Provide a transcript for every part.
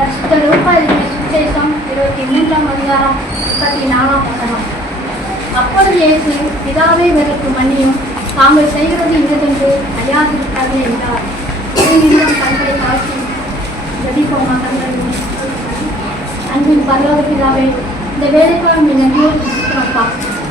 பரிசுத்த லூக்கா எழுதிய சுவிசேஷம் 23ஆம் அதிகாரம் 34ஆம் வசனம். அப்பொழுது இயேசு, பிதாவே இவருக்கு மன்னியும், தாங்கள் செய்கிறது இன்னதென்று அறியாதிருக்காதே என்றார். கண்களை தாழ்த்தி ஜெபிப்போமா? அன்பின் பரலோக பிதாவே, இந்த வேலைக்காக நன்றியோடு இருக்கிறோம்ப்பா.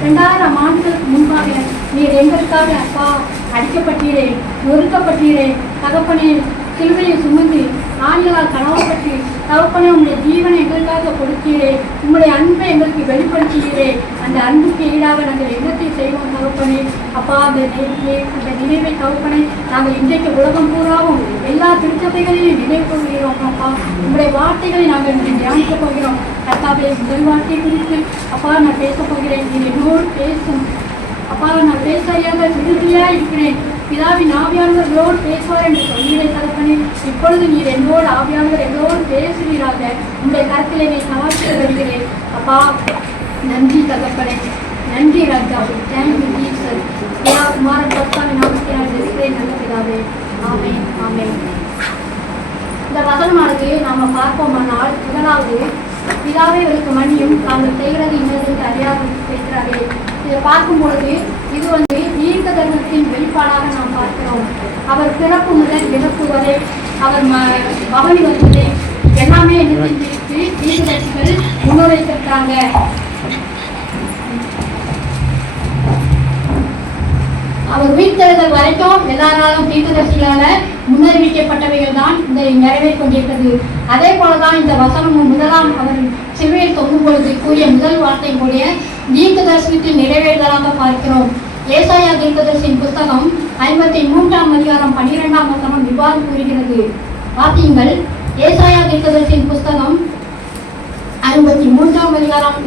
2000 ஆண்டுகளுக்கு முன்பாக நீர் எங்களுக்காக அப்பா அடிக்கப்பட்டீரே, நொறுக்கப்பட்டீரே தகப்பனே, சிலுவையை சுமந்து ஆண்களால் கனவப்பட்டு தகப்பனே உங்களுடைய ஜீவனை எங்களுக்காக கொடுத்தீரே, உங்களுடைய அன்பை எங்களுக்கு வெளிப்படுத்தினீரே. அந்த அன்புக்கு ஈடாக நாங்கள் எண்ணத்தை செய்வோம் தகப்பனே. அப்பா அந்த நினைவை தகப்பனே நாங்கள் இன்றைக்கு உலகம் பூராவும் எல்லா திருச்சபைகளையும் நினைவு கொள்கிறோம். அப்பா உங்களுடைய வார்த்தைகளை நாங்கள் தியானிக்க போகிறோம். கர்த்தாவே, முதல் வார்த்தை குறித்து அப்பா நான் பேச போகிறேன். நீ என்னோடு பேசும் அப்பா. நான் பேச அறியாத சிறுதியாக இருக்கிறேன். பிதாவின் ஆவியானவர்களோடு பேசுவார் என்று சொல்லியை தகப்பனே, இப்பொழுது நீர் என்னோடு ஆவியானவர் என்னோடு பேசுவீராக. உங்களுடைய கருத்திலே நீ சவால்கள் வருகிறேன். அப்பா நன்றி தகப்பனே, நன்றி ராஜா. Thank you Jesus. பிதா குமாரன் பரிசுத்தாவின் நாமத்தினால் ஜெபிக்கிறேன் நல்ல பிதாவே. ஆமென் ஆமென். இந்த வசனமானது நாம பார்ப்போமானால், முதலாவது பிதாவே இவருக்கு மன்னியும், தாங்கள் செய்கிறது இன்னதென்று அறியாது பேசுகிறாரே. இதை பார்க்கும் பொழுது இது தீர்க்க தரிசனத்தின் வெளிப்பாடாக நாம் பார்க்கிறோம். அவர் பிறப்பு முதல் இறப்பு வரை அவர் பவனி வந்தது எல்லாமே என்ன செஞ்சிருக்கு, தீர்க்கதரிசிகள் முன்னுரைத்திருக்காங்க. அவர் உயிர்த்தெழுதல் வரைக்கும் எல்லாராலும் தீர்க்கதரிசிகளால முன்னறிவிக்கப்பட்டவைகள் தான் இந்த நிறைவேறி கொண்டிருக்கிறது. அதே போலதான் இந்த வசனமும் முதலாம் அவர் சிலுவையில் தொங்கும் பொழுது கூறிய முதல் வார்த்தை கூடிய தீர்க்கதரிசனத்தின் நிறைவேறுதலாக பார்க்கிறோம். ஏசாயா தீர்க்கதரிசியின் புஸ்தகம் 53ஆம் அதிகாரம் 12ஆம் வசனம் இவ்வாறு கூறுகிறது. பார்த்தீங்கள், ஏசாயா தீர்க்கதரிசியின் புஸ்தகம் 53ஆம் அதிகாரம்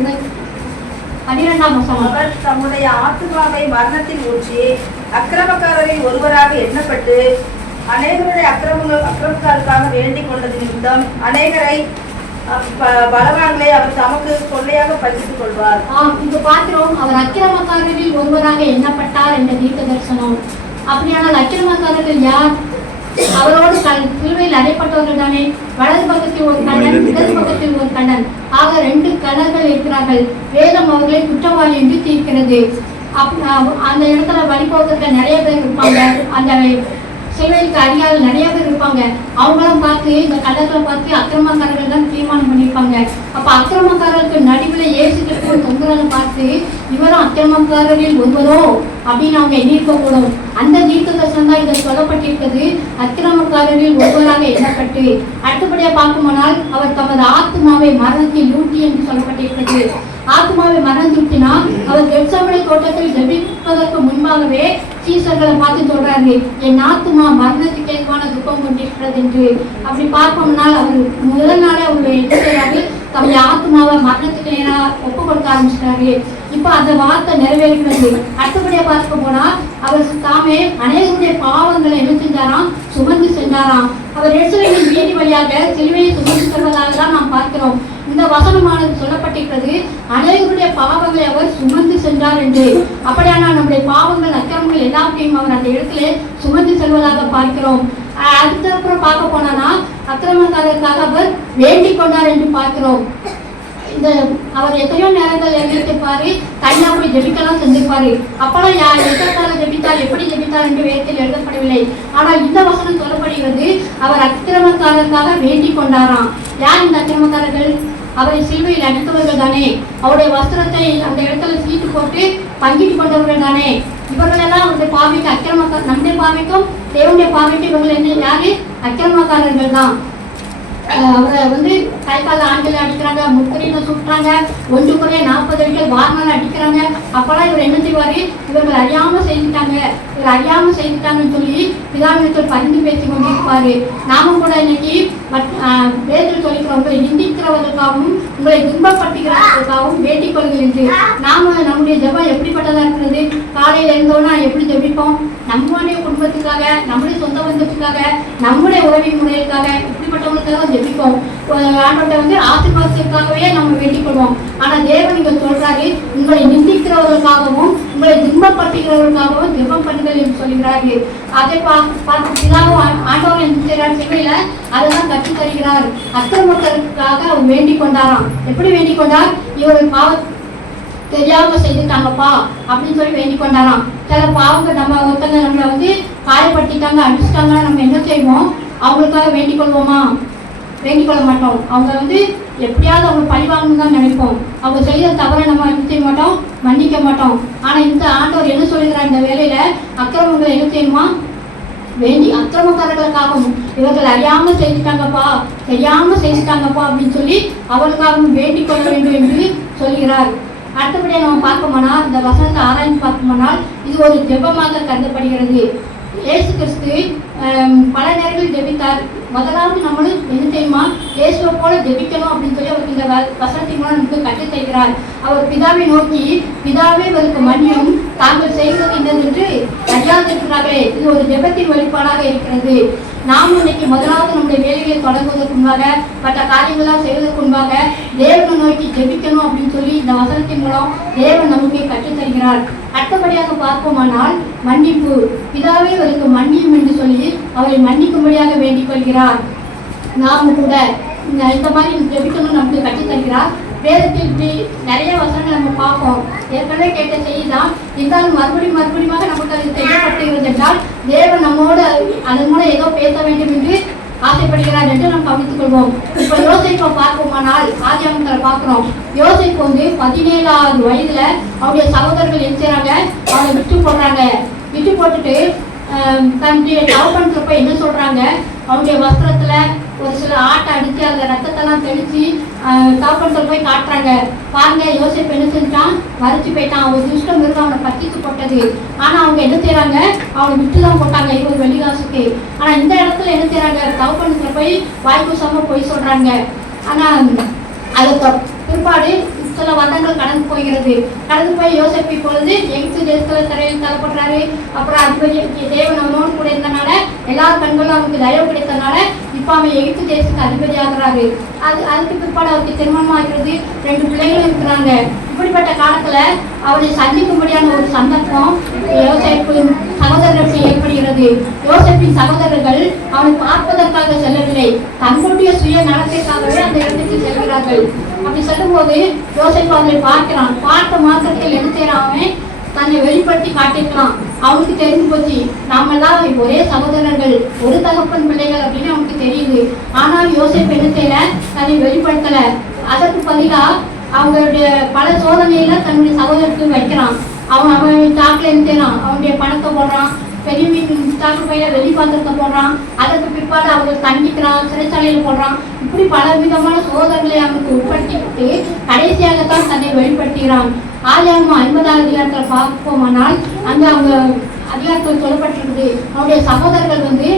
12ஆம் வசனம். அவர் தம்முடைய ஆத்துமாவை மரணத்தில் ஊற்றி அக்கிரமக்காரரில் ஒருவராக எண்ணப்பட்டு அநேகருடைய அக்கிரமக்காருக்காக வேண்டிக் கொண்டது நிமித்தம் அநேகரை பலவான்களை அவர் தமக்கு கொள்ளையாக பகிர்ந்து கொள்வார். இங்கு பார்க்கிறோம், அவர் அக்கிரமக்காரரில் ஒருவராக எண்ணப்பட்டார் என்ற தீர்க்க தரிசனம். அப்படியானால் அக்கிரமக்காரர்கள் யார்? அவரோடு சிலுவையில் அடைப்பட்டவர்கள் தானே. வலது பக்கத்தில் ஒரு கண்ணன், இடது பக்கத்தில் ஒரு கண்ணன், ஆக 2 கண்ணர்கள் இருக்கிறார்கள். வேதம் அவர்களை குற்றவாளி என்று தீர்க்கிறது. அந்த இடத்துல வழிபோக்கத்தில் நிறைய பேர் இருப்பாங்க. அந்த சிலுவைக்கு அறியாத நிறைய பேர் இருப்பாங்க. அவங்களும் பார்த்து இந்த கள்ளங்களை பார்த்து அக்கிரமக்காரர்கள் தான் தீர்மானம் பண்ணியிருப்பாங்க. அப்ப அக்கிரமக்காரர்களுக்கு நடுவில் இயேசு கிறிஸ்து தொங்குறதை பார்த்து இவரும் அக்கிரமக்காரரில் ஒருவரோ அப்படின்னு அவங்க எண்ணிருக்கக்கூடும். அந்த தீர்க்க தரிசனம் தான் இதில் சொல்லப்பட்டிருக்கிறது, அக்கிரமக்காரரில் ஒருவராக எண்ணப்பட்டு. அடுத்தபடியாக பார்க்குமானால் அவர் தமது ஆத்மாவை மரணத்தில் ஊட்டி என்று சொல்லப்பட்டிருக்கிறது. ஆத்மாவை மறந்துவிட்டினால் அவர் கெத்செமனே தோட்டத்தில் ஜெபிப்பதற்கு முன்பாகவே சீசர்களை பார்த்து சொல்றாரு, என் ஆத்மா மரணத்துக்கு ஏதுவான துக்கம் கொண்டிருக்கிறது என்று. அப்படி பார்ப்போம்னால் அவர் முதல் நாளே அவருடைய எதிர்க்கிறாரு, தம்முடைய ஆத்மாவை மரணத்துக்கு நேராக ஒப்பு கொடுக்க ஆரம்பிச்சிட்டாரு. இப்ப அந்த வார்த்தை நிறைவேறுகிறது. அடுத்தபடியா பார்க்க போனா அவர் தாமே அநேகருடைய பாவங்களை என்ன செஞ்சாராம், சுமந்து சென்றாராம். அவர் எருசலேமின் வீதி வழியாக சிலுவையை சுமந்து செல்வதாக தான் நாம் பார்க்கிறோம். இந்த வசனமானது சொல்லப்பட்டிருக்கிறது, அநேகருடைய பாவங்களை அவர் சுமந்து சென்றார் என்று. அப்படியானால் நம்முடைய பாவங்கள் அக்கிரமங்கள் எல்லாத்தையும் அவர் அந்த இடத்துல சுமந்து செல்வதாக பார்க்கிறோம். அதுக்கப்புறம் பார்க்க போனா அக்கிரமக்காரருக்காக அவர் வேண்டிக் கொண்டார் என்று பார்க்கிறோம். இந்த அவர் எத்தனையோ நேரங்கள் எழுதியிருப்பாரு, தனியா போய் ஜெபிக்கலாம் செஞ்சிருப்பாரு. அப்பெல்லாம் எதற்காக ஜெபித்தார், எப்படி ஜெபித்தார் என்று வேதத்தில் எழுதப்படவில்லை. ஆனால் இந்த வசனம் சொல்லப்படுகிறது, அவர் அக்கிரமக்காரருக்காக வேண்டிக் கொண்டாராம். யார் இந்த அக்கிரமக்காரர்கள்? அவரை சிலுவையில் அடித்தவர்கள் தானே. அவருடைய வஸ்திரத்தை அந்த இடத்துல சீட்டு போட்டு பங்கிட்டு கொண்டவர்கள் தானே. இவர்கள் எல்லாம் அவருடைய பாவைக்கு நம்முடைய பாவைக்கும் தேவனுடைய பாவைக்கும் இவர்கள் என்ன யாரு? அக்கிரமக்காரர்கள் தான். அவரை கை கால ஆண்களை அடிக்கிறாங்க, முக்கரையில சுட்டுறாங்க, 1 முறை 40 அடிகள் வாரினால அடிக்கிறாங்க. அப்பெல்லாம் இவர் என்ன செய்வாரு, இவர்கள் அறியாம செய்துட்டாங்கன்னு சொல்லி பிதாவினத்தில் பரிந்து பேசி கொண்டிருப்பாரு. நாமும் கூட இன்னைக்கு வேதத்தில் சொல்லிக்கிறோம், உங்களை நிந்திக்கிறவர்களுக்காகவும் உங்களை துன்பப்படுத்துகிறவர்களுக்காகவும் வேண்டிக் கொள்ளுங்கள் என்று. நாம நம்முடைய ஜெபம் எப்படிப்பட்டதா இருக்கிறது? காலையில இருந்தோம்னா எப்படி ஜெபிப்போம்? நம்முடைய குடும்பத்துக்காக, நம்முடைய சொந்த பந்தத்துக்காக, நம்முடைய உறவின் முறைகளுக்காக, இப்படிப்பட்டவங்களுக்காக ஜெபிப்போம். ஆண்டவர்கிட்ட ஆசீர்வாதத்திற்காகவே நம்ம வேண்டிக் கொள்வோம். ஆனா தேவன் இங்க சொல்றாரு, உங்களை நிந்திக்கிறவர்களுக்காகவும் உங்களை துன்பப்படுத்துகிறவர்களுக்காகவும் ஜெபம் பண்ணுங்கள் என்று சொல்கிறார்கள். அதை பார்த்து பிதாவும் ஆண்டவர் என்ன செய்கிறார்? சிலுவையில அதை தான் கற்றுத் தருகிறார். அக்கிரமத்திற்காக அவர் வேண்டிக் கொண்டாராம். எப்படி வேண்டிக் கொண்டார்? இவர்கள் பாவம் தெரியாம செய்துட்டாங்கப்பா அப்படின்னு சொல்லி வேண்டிக் கொண்டாராம். சில பாவங்கள் நம்ம ஒருத்தங்க நம்மளை வந்து காயப்படுத்திட்டாங்க, அடிச்சுட்டாங்கன்னா நம்ம என்ன செய்வோம்? அவங்களுக்காக வேண்டிக் கொள்வோமா? வேண்டிக் கொள்ள மாட்டோம். அவங்க வந்து எப்படியாவது அவங்க பழிவாங்கன்னு தான் நினைப்போம். அவங்க செய்த தவறை நம்ம என்ன செய்ய மாட்டோம்? மன்னிக்க மாட்டோம். ஆனா இந்த ஆண்டவர் என்ன சொல்லுகிறார்? இந்த வேலையில அக்கிரமங்களை என்ன செய்யணுமா? வேண்டி அக்கிரமக்காரர்களுக்காகவும் இவர்கள் அறியாம செய்துட்டாங்கப்பா, தெரியாம செய்துட்டாங்கப்பா அப்படின்னு சொல்லி அவர்களுக்காகவும் வேண்டிக் கொள்ள வேண்டும் என்று சொல்கிறார். அடுத்தபடியாக நம்ம பார்ப்போம்னால் இந்த வசனத்தை ஆராய்ந்து பார்ப்போம்னால் இது ஒரு ஜெபமாக கருதப்படுகிறது. இயேசு கிறிஸ்து பல நேரங்களில் ஜெபித்தார். முதலாவது நம்மளும் என்ன செய்யுமா? இயேசுவை போல ஜெபிக்கணும் அப்படின்னு சொல்லி அவருக்கு இந்த வசனத்தின் மூலம் நமக்கு கற்றுத் தருகிறார். அவர் பிதாவை நோக்கி, பிதாவே இவருக்கு மன்னியும், தாங்கள் செய்வது என்னதென்று அறியாதிருக்கிறார்களே. இது ஒரு ஜெபத்தின் வெளிப்பாடாக இருக்கிறது. நாம் இன்னைக்கு முதலாவது நம்முடைய வேலைகளை தொடங்குவதற்கு முன்பாக, மற்ற காரியங்களாக செய்வதற்கு முன்பாக தேவனை நோக்கி ஜெபிக்கணும் அப்படின்னு சொல்லி இந்த வசனத்தின் மூலம் தேவன் நமக்கு கற்றுத் தருகிறார். அடுத்தபடியாக பார்ப்போமானால் மன்னிப்பு. பிதாவே இவருக்கு மன்னியும் என்று சொல்லி அவரை மன்னிக்கும்படியாக வேண்டிக் கொள்கிறார். நாம் கூட இந்த மாதிரி ஜெபிக்கணும் நமக்கு கற்றுத் தருகிறார். வேதத்தில் இப்படி நிறைய வசனங்கள் நம்ம பார்ப்போம். ஏற்கனவே கேட்ட செய்தி தான். இருந்தாலும் மறுபடியும் நமக்கு அது செய்யப்பட்டுகிறது என்றால் தேவன் நம்மோடு அதன் மூலம் ஏதோ பேச வேண்டும் என்று ஆசைப்படுகிறார் என்று நாம் கவனித்துக் கொள்வோம். இப்போ யோசேப்பை பார்ப்போமானால் ஆதியாகமத்தில் பார்க்கிறோம். யோசேப்பு வந்து 17வது வயதுல அவருடைய சகோதரர்கள் என்ன செய்றாங்க? அவரை விட்டு போடுறாங்க. விட்டு போட்டுட்டு தன்னுடைய தகப்பனுக்கு போய் என்ன சொல்றாங்க? அவருடைய வஸ்திரத்துல ஒரு சில ஆட்டை அடிச்சு அந்த ரத்தத்தெல்லாம் தெளிச்சு தகப்பனுக்கு போய் காட்டுறாங்க. பாருங்க, யோசேப்பு என்ன செஞ்சான்? மறைச்சு போயிட்டான். ஒரு துஷ்ட மிருகம் அவனை பற்றித்து போட்டது. ஆனா அவங்க என்ன செய்யறாங்க? அவனை விட்டுதான் போட்டாங்க 20 வெள்ளிக்காசுக்கு. ஆனா இந்த இடத்துல என்ன செய்யறாங்க? தகப்பனுக்கு போய் வாய்க்கூசாம போய் சொல்றாங்க. ஆனா அதுக்கு பிற்பாடு சில வருடங்கள் கடந்து போகிறது. கடந்து போய் யோசேப்பு பொழுது எகிப்து தேசத்துல சிறையில் தரப்படுறாரு. அப்புறம் அதிபதி தேவன் அவனோடு கூட இருந்தனால எல்லார் கண்களும் அவனுக்கு தயவு கிடைத்தனால இப்ப அவன் எகிப்து தேசத்துக்கு அதிபதி ஆகிறாரு. அதுக்கு பிற்பாடு அவருக்கு திருமணம் ஆகிறது. 2 பிள்ளைகளும் இருக்கிறாங்க. இப்படிப்பட்ட காலத்துல அவரை சந்திக்கும்படியான ஒரு சந்தர்ப்பம் யோசேப்பு சகோதரர்களுக்கு ஏற்படுகிறது. யோசேப்பின் சகோதரர்கள் அவனை பார்ப்பதற்காக செல்லவில்லை, தங்களுடைய சுய நலத்திற்காகவே அந்த இடத்துக்கு செல்கிறார்கள். அப்படி செல்லும் போது யோசேப்பு அவரை பார்க்கிறான். பார்த்த மாத்திரத்தில் என்ன செய்யறான்? தன்னை வெளிப்படுத்தி காட்டிருக்கலாம். அவனுக்கு தெரிஞ்சு போச்சு, நாமெல்லாம் ஒரே சகோதரர்கள், ஒரு தகப்பன் பிள்ளைகள் அப்படின்னு அவனுக்கு தெரியுது. ஆனால் யோசேப்பு என்ன செய்யல? தன்னை வெளிப்படுத்தல. அதற்கு பதிலா அவங்களுடைய பல சோதனையில தன்னுடைய சகோதரத்துக்கு வைக்கிறான். அவன் சாக்கில் என்ன செய்யறான்? அவனுடைய பணத்தை போடுறான். பெரிய மீன் சாக்கு பையில வெளி பாத்திரத்தை போடுறான். அதற்கு பிற்பாடு அவங்க தண்டிக்கிறான், சிறைச்சாலையில் போடுறான். இப்படி பல விதமான சோதனைகளை அவனுக்கு உட்படுத்திவிட்டு கடைசியாகத்தான் தன்னை வெளிப்படுத்துகிறான். ஆதியாகமம் 50வது அதிகாரத்தில் பார்ப்போமானால் அங்கே அவங்க அதிகாரத்தில் சொல்லப்பட்டிருக்குது. அவனுடைய சகோதரர்கள் வந்து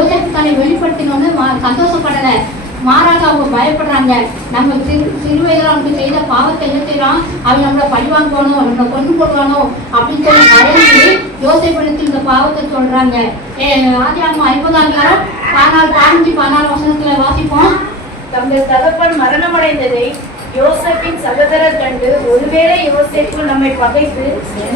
யோசேப்பு தன்னை வெளிப்படுத்தினோன்னு சந்தோஷப்படலை. மாறாக அவங்க பயப்படுறாங்க. நம்ம சிறு வயதில் அவனுக்கு செய்த பாவத்தை என்ன செய்யறான்? அவன் நம்மளை பழிவாங்குவானோ, நம்மளை கொண்டு போடுவானோ அப்படின்னு சொல்லி பயந்து யோசேப்பிடத்தில் இந்த பாவத்தை சொல்றாங்க. ஆதியாகமம் 50ஆம் அதிகாரம் 14 வசனத்துல வாசிப்போம். தங்கள் தகப்பன் மரணமடைந்ததை யோசேப்பின் சகோதரர் கண்டு, ஒருவேளை யோசேப்பு நம்மை பகைத்து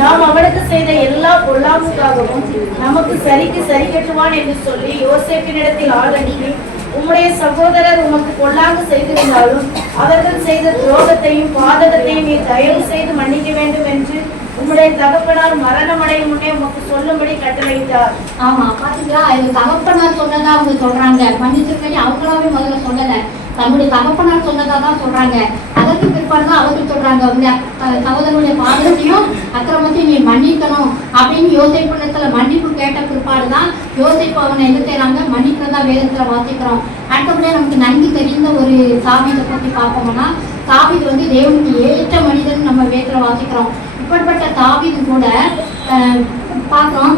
நாம் அவனுக்கு செய்த எல்லா பொல்லாப்புக்காகவும் நமக்கு சரிக்கு சரி கட்டுவான் என்று சொல்லி யோசேப்பினிடத்தில் ஆள் அனுப்பி, உம்முடைய சகோதரர் உமக்கு பொல்லாங்கு செய்திருந்தாலும் அவர்கள் செய்த துரோகத்தையும் பாதகத்தையும் நீ தயவு செய்து மன்னிக்க வேண்டும் என்று உம்முடைய தகப்பனார் மரணமடையும் முன்னே உமக்கு சொல்லும்படி கட்டளையிட்டார். ஆமா, பாத்தீங்களா? இது தகப்பனார் சொன்னதா அவங்க சொல்றாங்க. மன்னிச்சிருக்கேன் அவங்களாவே முதல்ல சொல்லல, தன்னுடைய தகப்பனார் சொன்னதா தான் சொல்றாங்க. அதற்கு பிற்பாடுதான் அவர்கள் சொல்றாங்க, உங்க சகோதரனுடைய பாதத்தையும் அக்கிரமத்தையும் நீ மன்னிக்கணும் அப்படின்னு யோசேப்பிடத்துல மன்னிப்பு கேட்ட பிற்பாடுதான் யோசேப்பு அவனை என்ன செய்யறாங்க? மன்னிக்கிறதா வேதத்துல வாசிக்கிறோம். அடுத்தபடியா நமக்கு நன்கு தெரிந்த ஒரு தாவீதை பத்தி பார்ப்போம்னா, தாவீது வந்து தேவனுக்கு ஏற்ற மனிதன் நம்ம வேதத்துல வாசிக்கிறோம். இப்படிப்பட்ட தாவீது கூட பார்க்கிறோம்.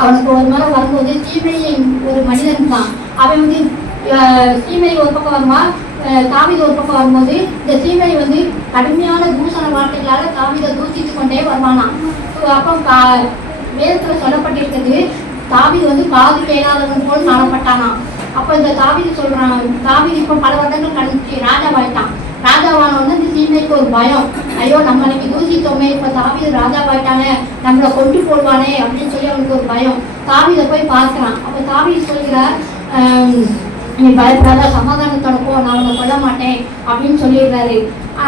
அவனுக்கு ஒரு முறை வரும்போது சீமையை ஒரு மனிதன் தான். அவன் வந்து சீமை ஒரு பக்கம் வருமா, தாவீது ஒரு பக்கம் வரும்போது இந்த சீமை வந்து கடுமையான தூஷண வார்த்தைகளால தாவீதை தூசித்து கொண்டே வருவானா. அப்போ வேதத்துல சொல்லப்பட்டிருக்கிறது, தாவீது வந்து காது கேளாதவன் போல் காணப்பட்டானா. அப்போ இந்த தாவீது சொல்றான், தாவீது இப்போ பல வருடங்கள் கழிச்சு ராஜாவாயிட்டான். ராஜாவானவன் இந்த சீமை மோசைக்கு ஒரு பயம். ஐயோ நம்ம அன்னைக்கு தூசித்தோமே, இப்ப தாவீது ராஜா பாயிட்டாங்க, நம்மளை கொண்டு போடுவானே அப்படின்னு சொல்லி அவனுக்கு ஒரு பயம். தாவீதை போய் பார்க்கிறான். அப்ப தாவீது சொல்கிறார், நீ பயப்படாத, சமாதானத்தோட போ, நான் உன்னை கொல்ல மாட்டேன் அப்படின்னு சொல்லிடுறாரு.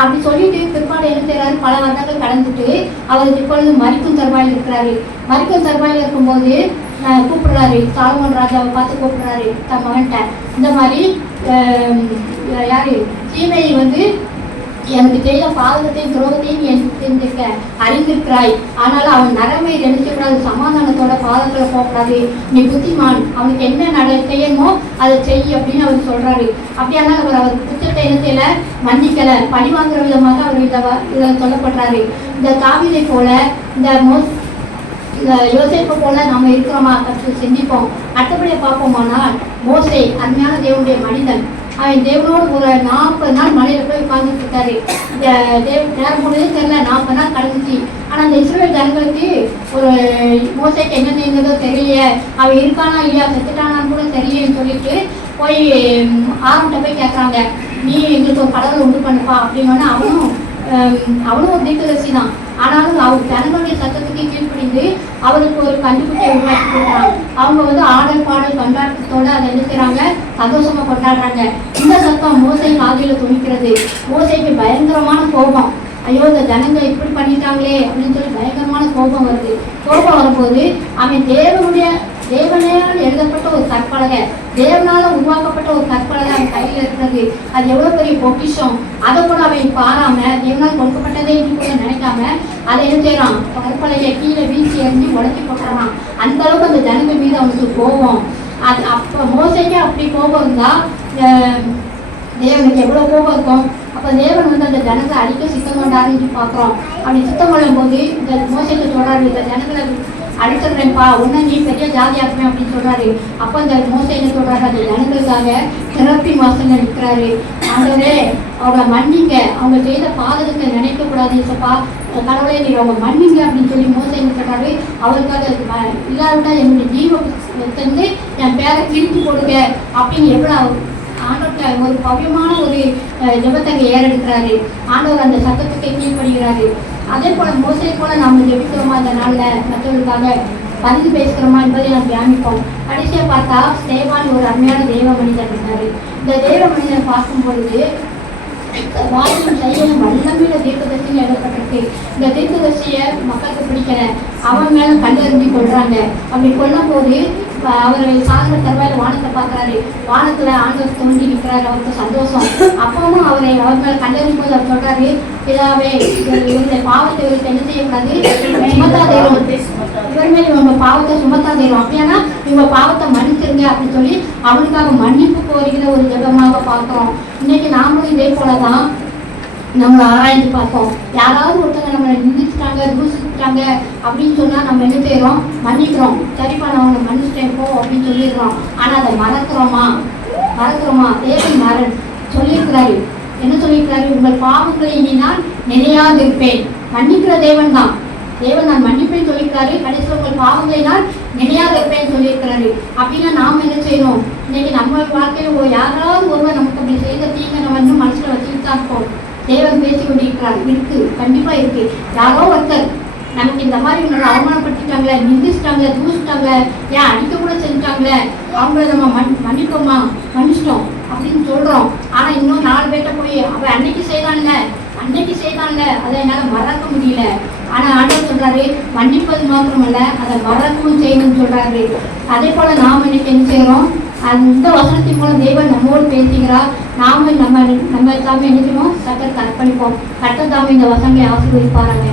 அப்படி சொல்லிட்டு பிற்பாடு என்ன செய்யறாரு, பல வருடங்கள் கடந்துட்டு அவருக்கு இப்பொழுது மரிக்கும் தருவாயில் இருக்கிறாரு. மரிக்கும் தருவாயில் இருக்கும்போது கூப்பிடுறாரு, சாலமோன் ராஜாவை பார்த்து கூப்பிடுறாரு தன் மகன்கிட்ட, இந்த மாதிரி யாரு சீமையை வந்து எனக்கு செய்த பாதகத்தையும் துரோகத்தையும் எனக்கு தெரிஞ்சிருக்க அறிந்திருக்கிறாய். ஆனால் அவன் நரமை நினைச்சக்கூடாது, சமாதானத்தோட பாதங்களை போகக்கூடாது, நீ புத்திமான், அவனுக்கு என்ன செய்யணுமோ அதை செய் அப்படின்னு அவர் சொல்றாரு. அப்படியானால் அவர் குற்றத்தை என்ன செய்யல, மன்னிக்கல, பழி வாங்குற விதமாக அவர் இதில் சொல்லப்படுறாரு. இந்த தாவீதை போல இந்த யோசேப்பை போல நாம இருக்கிறோமா கற்று சிந்திப்போம். அடுத்தபடியை பார்ப்போமானால் மோசே அருமையான தேவனுடைய மனிதன். அவன் தேவனோடு ஒரு 40 நாள் மலையில போய் உட்கார்ந்துட்டு இருக்காரு. நேரம் போனதே தெரியல, 40 நாள் கடந்துச்சு. ஆனா அந்த இஸ்ரவேல் ஜனங்களுக்கு ஒரு மோசைக்கு என்ன செய்யுறதோ தெரியலையே, அவன் இருக்கானா இல்லையா, செத்துட்டானான்னு கூட தெரியலன்னு சொல்லிட்டு போய் ஆரம்பிட்ட போய் கேட்கறாங்க, நீ எங்களுக்கு ஒரு கடவுளை உண்டு பண்ணுப்பா அப்படின்னா அவனும் ஒரு தீர்க்கதரிசி தான். ஆனாலும் அவர் ஜனங்களுடைய சத்தத்துக்கு கீழ்ப்படிந்து அவருக்கு ஒரு கண்டுபிடிப்பை உருவாக்கி கொடுக்குறாங்க. அவங்க வந்து ஆடல் பாடல் கொண்டாட்டத்தோட அதை என்ன செய்றாங்க, சந்தோஷமா கொண்டாடுறாங்க. இந்த சத்தம் மோசை காதில துணிக்கிறது. மோசைக்கு பயங்கரமான கோபம், ஐயோ இந்த ஜனங்கள் இப்படி பண்ணிட்டாங்களே அப்படின்னு சொல்லி பயங்கரமான கோபம் வருது. கோபம் வரும்போது அவன் தேவனால் எழுதப்பட்ட ஒரு கற்பலகை, தேவனால உருவாக்கப்பட்ட ஒரு கற்பலகை அவன் கையில் இருக்கிறது. அது எவ்வளவு பெரிய பொக்கிஷம், அதை கூட அவன் பாராம, தேவனால் கொடுக்கப்பட்டதே கூட நினைக்காம அதை என்ன செய்யறான், கற்பலகை கீழே வீழ்ச்சி எறிஞ்சு உடச்சி போட்டுறான். அந்த அளவுக்கு அந்த ஜனங்கள் மீது அவனுக்கு கோபம். அது அப்ப மோசைக்கு அப்படி கோபம் இருந்தா தேவனுக்கு எவ்வளவு கோபம் இருக்கும். அப்ப தேவன் வந்து அந்த ஜனங்களை அடிக்க சித்தம் கொண்டாருன்னு பாக்குறோம். அப்படி சித்தம் கொள்ளும் போது இந்த மோசைக்கு சொல்றாரு, இந்த ஜனங்களை அடிச்சிடுறேன்ப்பா, உன்ன நீ பெரிய ஜாதியாக்குமே அப்படின்னு சொல்றாரு. அப்ப அந்த மோசை என்ன சொல்றாரு, அந்த ஜனங்களுக்காக திறப்பி வாசல்ல நிற்கிறாரு. ஆண்டவரே அவங்க மன்னிங்க, அவங்க செய்த பாதகத்தை நினைக்க கூடாது இசப்பா, கடவுளே நீ அவங்க மன்னிங்க அப்படின்னு சொல்லி மோசை என்ன சொல்றாரு, அவருக்காக இல்லாவிட்டா என்னுடைய ஜீவத்தை என் பேரை கிழித்து போடுங்க அப்படின்னு எவ்வளவு ஆண்டவர்கிட்ட ஒரு பவ்யமான ஒரு ஜெபத்தை ஏறெடுக்கிறாரு. ஆண்டவர் அந்த சத்தத்துக்கு கீழ்ப்படுகிறாரு. அதே போல மோசை போல நம்ம ஜெபிக்கிறோமா இந்த நாள்ல, மற்றவர்களுக்காக பரிந்து பேசுகிறோமா என்பதை நாம் தியானிப்போம். கடைசியா பார்த்தா ஸ்தேவான் ஒரு அருமையான தெய்வ மனிதன் இருந்தாரு. இந்த தெய்வ மனிதனை பார்க்கும் பொழுது வாயும் செய்யவும் வல்லமையில தீர்க்கதரிசின்னு எழுதப்பட்டிருக்கு. இந்த தீர்க்கதரிசியை மக்களுக்கு பிடிக்கல, அவன் மேல கல்லெறிஞ்சி கொள்றாங்க. அப்படி கொல்லும் போது அவர் சாகிற தருவாயில வானத்தை பார்க்கிறாரு. வானத்துல ஆண்டவர் தோண்டி நிற்கிறாரு, அவருக்கு சந்தோஷம். அப்பவும் அவர் மேல கல்லெறியும் போது அவர் சொல்றாரு, இதாவே இவருடைய பாவத்தை இவருக்கு என்ன செய்யக்கூடாது, சுமத்தாதேரும், இவர் மேல இவங்க பாவத்தை சுமத்தாதேரும், அப்படியானா இவங்க பாவத்தை மன்னிச்சிருங்க அப்படின்னு சொல்லி அவனுக்காக மன்னிப்பு கோருகிற ஒரு ஜெபமாக பார்க்கிறோம். இன்னைக்கு நாமளும் இதே போலதான் நம்மளை ஆராய்ந்து பார்ப்போம். யாராவது ஒருத்தங்க நம்மளை நிந்திச்சுட்டாங்க, தூசிட்டாங்க அப்படின்னு சொன்னா நம்ம என்ன செய்யறோம், மன்னிக்கிறோம். சரிப்பா நான் உன்னை மன்னிச்சிட்டேன் போ அப்படின்னு சொல்லிடுறோம். ஆனா அதை மறக்கிறோமா? தேவன் மறன் சொல்லியிருக்கிறாரு. என்ன சொல்லியிருக்கிறாரு, உங்கள் பாவங்களை இனி நான் நினையாதிருப்பேன். மன்னிக்கிற தேவன் தான், தேவன் நான் மன்னிப்பேன்னு சொல்லியிருக்காரு. கடைசியில் உங்கள் பாவங்களை நான் நினையாதிருப்பேன்னு சொல்லியிருக்கிறாரு. அப்படின்னா நாம என்ன செய்யணும், இன்னைக்கு நம்ம வாழ்க்கையில யாராவது ஒருவர் நமக்கு அப்படி செய்த தீங்க நம்ம இன்னும் மனசுல வச்சுட்டு தான் இருப்போம். தேவன் பேசி கொண்டிருக்கிறார், இருக்கு, கண்டிப்பா இருக்கு. யாரோ ஒருத்தர் நமக்கு இந்த மாதிரி உன்னோட அவமானப்படுத்திட்டாங்களே, நிந்திச்சிட்டாங்களே, தூசிட்டாங்களே, ஏன் அடிக்க கூட செஞ்சுட்டாங்களே, அவங்கள நம்ம மன்னிப்போமா, மன்னிச்சிட்டோம் அப்படின்னு சொல்றோம். ஆனா இன்னும் 4 பேர்ட்ட போய் அவ அன்னைக்கு செய்தான்ல அதை என்னால மறக்க முடியல. ஆனா ஆண்டவர் சொல்றாரு, மன்னிப்பது மாத்திரமல்ல அதை மறக்கவும் செய்யணும்னு சொல்றாரு. அதே போல நாம இன்னைக்கு என்ன செய்யறோம், அந்த வசனத்தின் மூலம் தேவன் நம்மோடு பேசுகிறார். நாம நம்ம தாமே நினைக்கணும், கர்த்தருக்கு அர்ப்பணிப்போம். கர்த்தர் தாமே இந்த வசனங்களை ஆசீர்வதிப்பாராங்க.